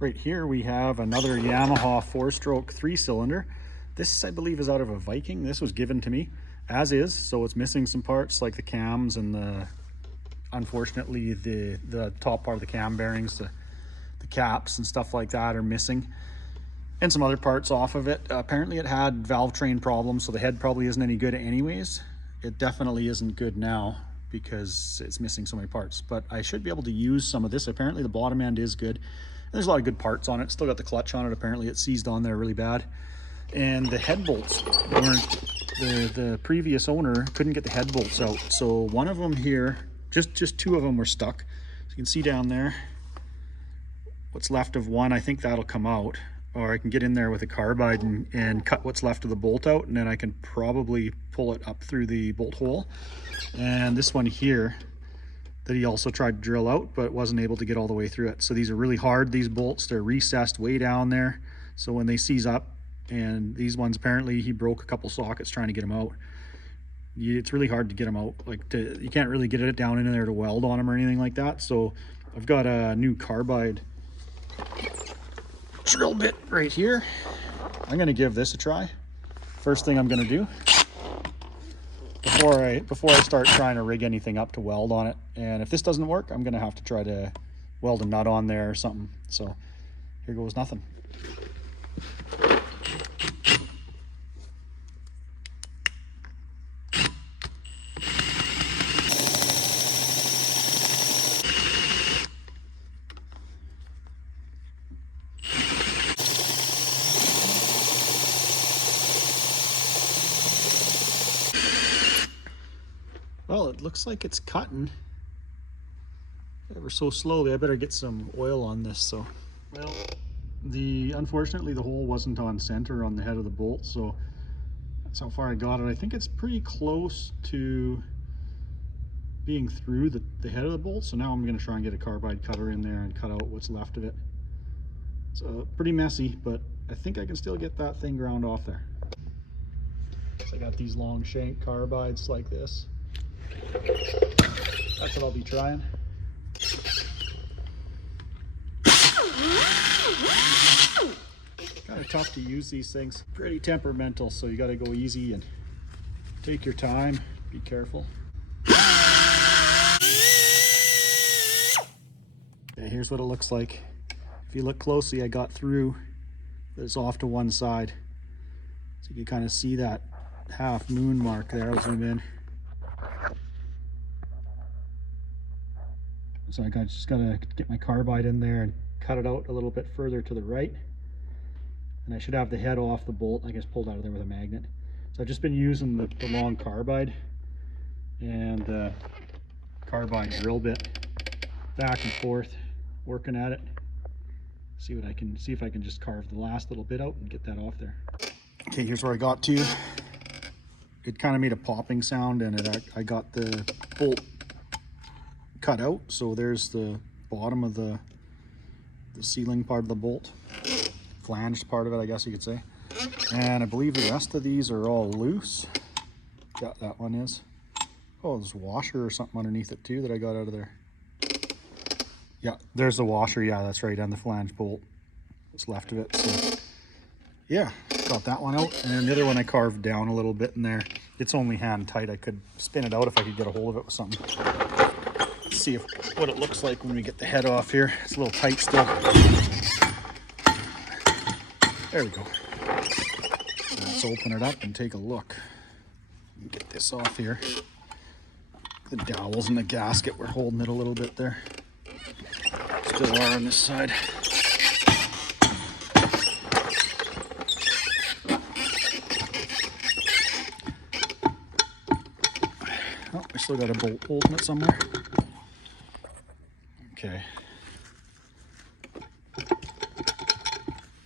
Right here we have another Yamaha 4-stroke 3-cylinder. This, I believe, is out of a Viking. This was given to me as is, so it's missing some parts like the cams and unfortunately the top part of the cam bearings, the caps and stuff like that are missing, and some other parts off of it. Apparently it had valve train problems, so the head probably isn't any good anyways. It definitely isn't good now because it's missing so many parts, but I should be able to use some of this. Apparently the bottom end is good. There's a lot of good parts on it. Still got the clutch on it. Apparently it's seized on there really bad. And the head bolts weren't, the previous owner couldn't get the head bolts out. So one of them here, just two of them were stuck. So you can see down there, what's left of one, I think that'll come out. Or I can get in there with a carbide and cut what's left of the bolt out, and then I can probably pull it up through the bolt hole. And this one here, that he also tried to drill out, but wasn't able to get all the way through it. So these are really hard, these bolts. They're recessed way down there. So when they seize up, and these ones, apparently he broke a couple sockets trying to get them out. It's really hard to get them out. You can't really get it down in there to weld on them or anything like that. So I've got a new carbide drill bit right here. I'm gonna give this a try. First thing I'm gonna do before I start trying to rig anything up to weld on it. And if this doesn't work, I'm gonna have to try to weld a nut on there or something. So here goes nothing. Well, it looks like it's cutting ever so slowly. I better get some oil on this. So, well, unfortunately the hole wasn't on center on the head of the bolt, so that's how far I got it. I think it's pretty close to being through the head of the bolt. So now I'm going to try and get a carbide cutter in there and cut out what's left of it. It's pretty messy, but I think I can still get that thing ground off there. So I got these long shank carbides like this. That's what I'll be trying. Kind of tough to use these things. Pretty temperamental, so you got to go easy and take your time. Be careful. Okay, here's what it looks like. If you look closely, I got through. It's off to one side, so you can kind of see that half moon mark there. I'll zoom in. So I just gotta get my carbide in there and cut it out a little bit further to the right. And I should have the head off the bolt. I guess pulled out of there with a magnet. So I've just been using the long carbide and the carbide drill bit back and forth, working at it. See if I can just carve the last little bit out and get that off there. Okay, here's where I got to. It kind of made a popping sound, and I got the bolt cut out. So there's the bottom of the sealing part of the bolt, flanged part of it, I guess you could say. And I believe the rest of these are all loose. Yeah, that one is. Oh, there's a washer or something underneath it too that I got out of there. Yeah, there's the washer. Yeah, that's right, on the flange bolt. What's left of it. So yeah, got that one out. And the other one I carved down a little bit in there. It's only hand tight. I could spin it out if I could get a hold of it with something. See what it looks like when we get the head off here. It's a little tight still. There we go. Let's open it up and take a look. Get this off here. The dowels and the gasket were holding it a little bit there. Still are on this side. Oh, we still got a bolt holding it somewhere. Okay. I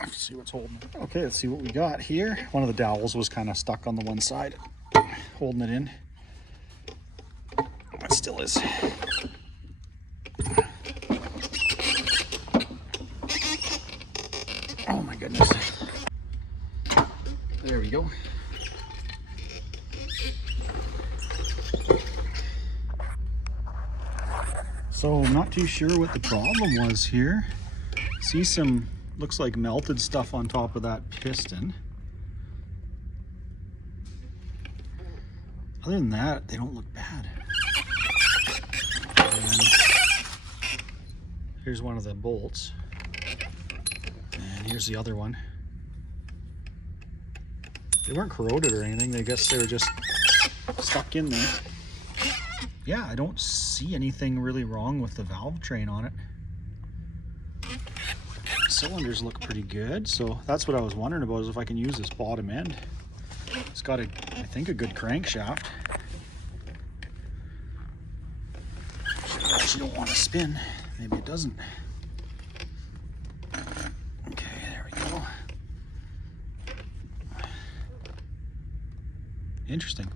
have to see what's holding it. Okay, let's see what we got here. One of the dowels was kind of stuck on the one side, holding it in. It still is. Oh my goodness. There we go. So I'm not too sure what the problem was here. See some, looks like melted stuff on top of that piston. Other than that, they don't look bad. And here's one of the bolts. And here's the other one. They weren't corroded or anything. I guess they were just stuck in there. Yeah, I don't see anything really wrong with the valve train on it. Cylinders look pretty good, so that's what I was wondering about, is if I can use this bottom end. It's got a, I think, a good crankshaft. Actually don't want to spin. Maybe it doesn't. Okay, there we go. Interesting.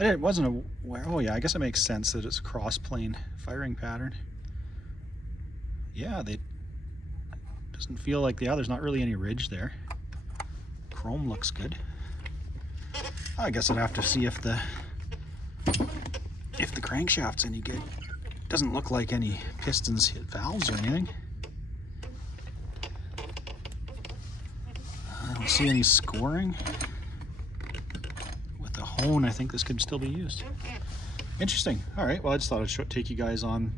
It wasn't aware. Oh yeah, I guess it makes sense that it's cross-plane firing pattern. Yeah, they doesn't feel like, yeah, there's not really any ridge there. Chrome looks good. I guess I'd have to see if the crankshaft's any good. Doesn't look like any pistons hit valves or anything. I don't see any scoring. With the hone, I think this could still be used. Interesting. All right, well, I just thought I'd take you guys on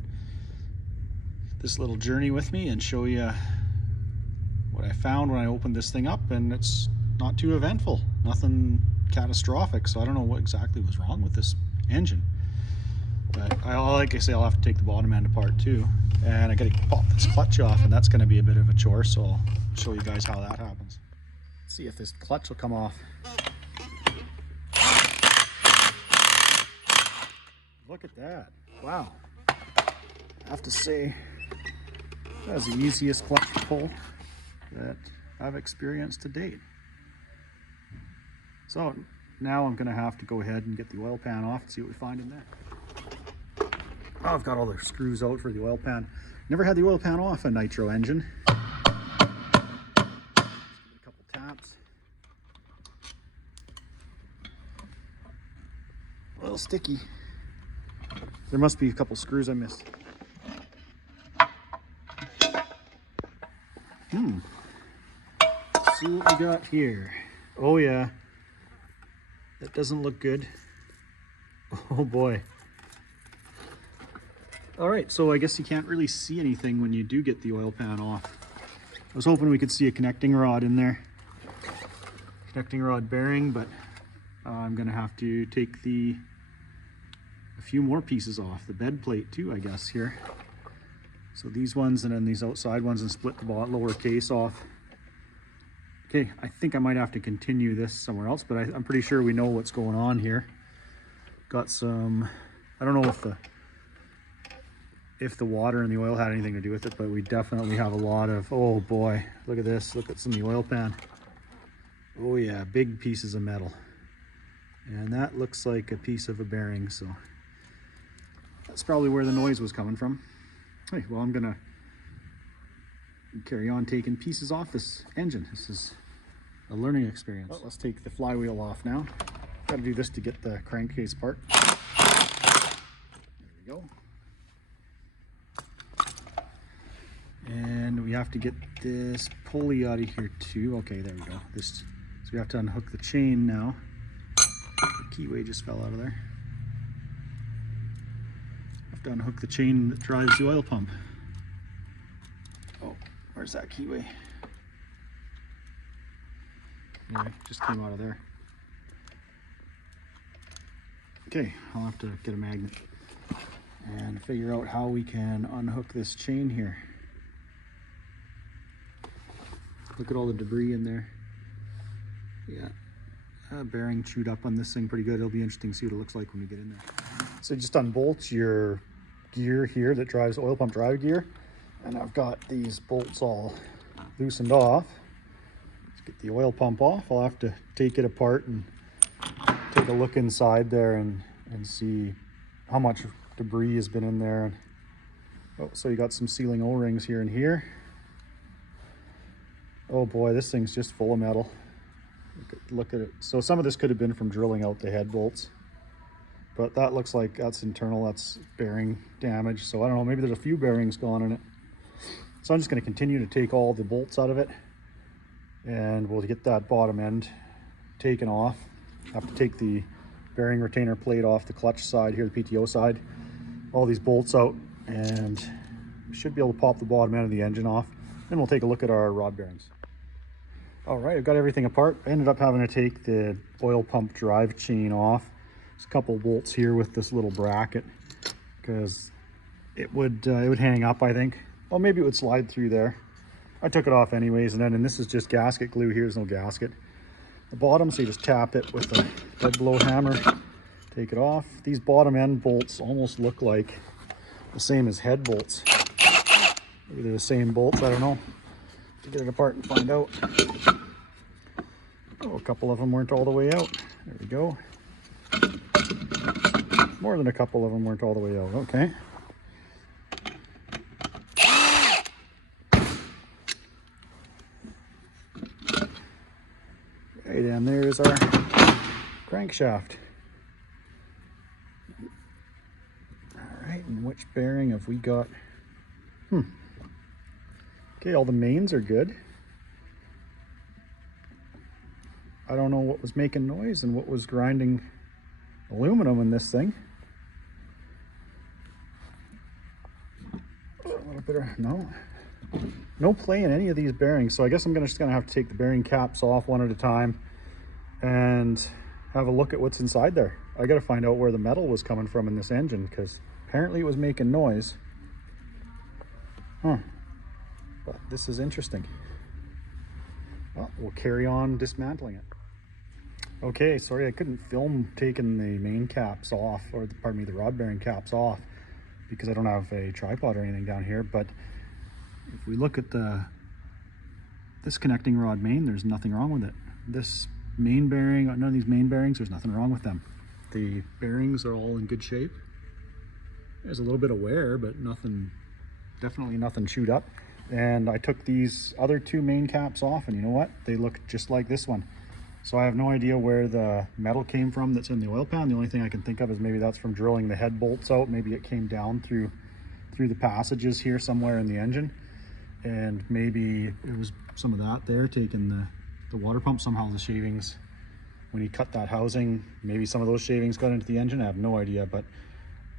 this little journey with me and show you what I found when I opened this thing up, and it's not too eventful, nothing catastrophic. So I don't know what exactly was wrong with this engine, but like I say, I'll have to take the bottom end apart too, and I gotta pop this clutch off, and that's gonna be a bit of a chore, so I'll show you guys how that happens. Let's see if this clutch will come off. Look at that. Wow, I have to say that was the easiest clutch pull that I've experienced to date. So now I'm going to have to go ahead and get the oil pan off and see what we find in there. Oh, I've got all the screws out for the oil pan. Never had the oil pan off a nitro engine. Just give it a couple taps. A little sticky. There must be a couple screws I missed. See what we got here. Oh yeah, that doesn't look good. Oh boy. All right, so I guess you can't really see anything when you do get the oil pan off. I was hoping we could see a connecting rod in there. Connecting rod bearing, but I'm gonna have to take a few more pieces off. The bed plate too, I guess, here. So these ones and then these outside ones, and split the lower case off. Okay, I think I might have to continue this somewhere else, but I'm pretty sure we know what's going on here. Got some, I don't know if the water and the oil had anything to do with it, but we definitely have a lot of, oh boy, look at this, look at some of the oil pan. Oh yeah, big pieces of metal. And that looks like a piece of a bearing, so that's probably where the noise was coming from. Hey, well, I'm gonna carry on taking pieces off this engine. This is a learning experience. Well, let's take the flywheel off now. Got to do this to get the crankcase apart. There we go. And we have to get this pulley out of here too. Okay, there we go. So we have to unhook the chain now. The keyway just fell out of there. Have to unhook the chain that drives the oil pump. Oh, where's that keyway? Anyway, just came out of there. Okay, I'll have to get a magnet and figure out how we can unhook this chain here. Look at all the debris in there. Yeah, bearing chewed up on this thing pretty good. It'll be interesting to see what it looks like when we get in there. So just unbolt your gear here that drives oil pump drive gear. And I've got these bolts all loosened off. Let's get the oil pump off. I'll have to take it apart and take a look inside there and see how much debris has been in there. Oh, so you got some sealing O-rings here and here. Oh boy, this thing's just full of metal. Look at it. So some of this could have been from drilling out the head bolts, but that looks like that's internal, that's bearing damage. So I don't know, maybe there's a few bearings gone in it. So I'm just going to continue to take all the bolts out of it, and we'll get that bottom end taken off. Have to take the bearing retainer plate off the clutch side here, the PTO side, all these bolts out, and we should be able to pop the bottom end of the engine off. Then we'll take a look at our rod bearings. All right, I've got everything apart. I ended up having to take the oil pump drive chain off. There's a couple bolts here with this little bracket because it would hang up, I think. Well, maybe it would slide through there. I took it off anyways, and this is just gasket glue. Here's no gasket. The bottom, so you just tap it with a dead blow hammer, take it off. These bottom end bolts almost look like the same as head bolts. Maybe they're the same bolts, I don't know. To get it apart and find out. Oh, a couple of them weren't all the way out. There we go. More than a couple of them weren't all the way out. Okay. Right, and there's our crankshaft. All right, and which bearing have we got? Okay, all the mains are good. I don't know what was making noise and what was grinding aluminum in this thing. A little bit of, no play in any of these bearings, so I guess I'm just gonna have to take the bearing caps off one at a time and have a look at what's inside there. I gotta find out where the metal was coming from in this engine, because apparently it was making noise. But this is interesting. Well, we'll carry on dismantling it. Okay, sorry I couldn't film taking the main caps off, or pardon me, the rod bearing caps off, because I don't have a tripod or anything down here. But if we look at this connecting rod main, there's nothing wrong with it. This main bearing, none of these main bearings, there's nothing wrong with them. The bearings are all in good shape. There's a little bit of wear, but nothing, definitely nothing chewed up. And I took these other two main caps off, and you know what? They look just like this one. So I have no idea where the metal came from that's in the oil pan. The only thing I can think of is maybe that's from drilling the head bolts out. Maybe it came down through the passages here somewhere in the engine. And maybe it was some of that there taking the water pump. Somehow the shavings, when he cut that housing, maybe some of those shavings got into the engine. I have no idea. But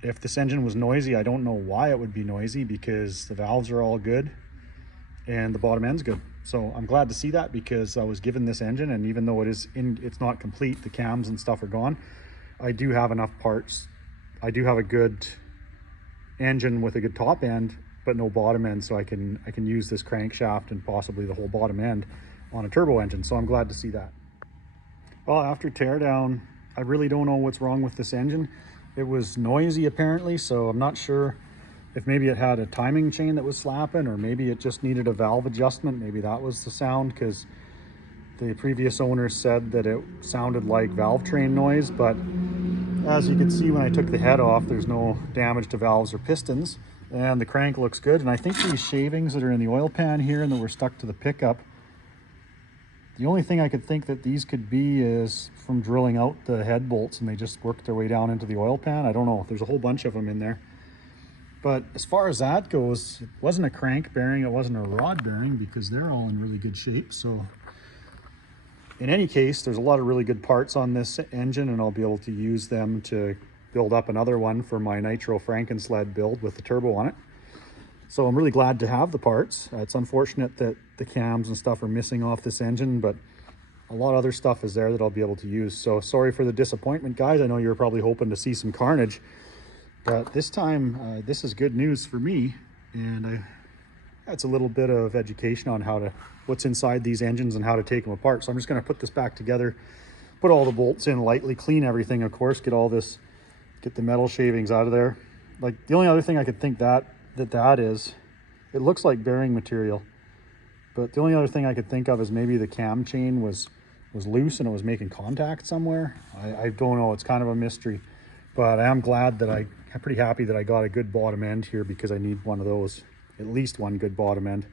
if this engine was noisy, I don't know why it would be noisy, because the valves are all good and the bottom end's good. So I'm glad to see that, because I was given this engine, and even though it's not complete, the cams and stuff are gone, I do have enough parts. I do have a good engine with a good top end, but no bottom end, so I can use this crankshaft and possibly the whole bottom end on a turbo engine. So I'm glad to see that. Well, after teardown, I really don't know what's wrong with this engine. It was noisy apparently, so I'm not sure if maybe it had a timing chain that was slapping, or maybe it just needed a valve adjustment. Maybe that was the sound, because the previous owner said that it sounded like valve train noise. But as you can see, when I took the head off, there's no damage to valves or pistons, and the crank looks good. And I think these shavings that are in the oil pan here and that were stuck to the pickup, the only thing I could think that these could be is from drilling out the head bolts, and they just worked their way down into the oil pan. I don't know. There's a whole bunch of them in there. But as far as that goes, it wasn't a crank bearing, it wasn't a rod bearing, because they're all in really good shape. So in any case, there's a lot of really good parts on this engine, and I'll be able to use them to build up another one for my nitro Frankensled build with the turbo on it. So I'm really glad to have the parts. It's unfortunate that the cams and stuff are missing off this engine, but a lot of other stuff is there that I'll be able to use. So sorry for the disappointment, guys. I know you were probably hoping to see some carnage, but this time, this is good news for me, and that's a little bit of education on what's inside these engines and how to take them apart. So I'm just going to put this back together, put all the bolts in lightly, clean everything, of course, get the metal shavings out of there. Like, the only other thing I could think that is, it looks like bearing material, but the only other thing I could think of is maybe the cam chain was loose and it was making contact somewhere. I don't know. It's kind of a mystery. But I am glad that I'm pretty happy that I got a good bottom end here, because I need one of those, at least one good bottom end.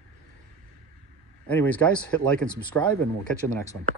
Anyways, guys, hit like and subscribe, and we'll catch you in the next one.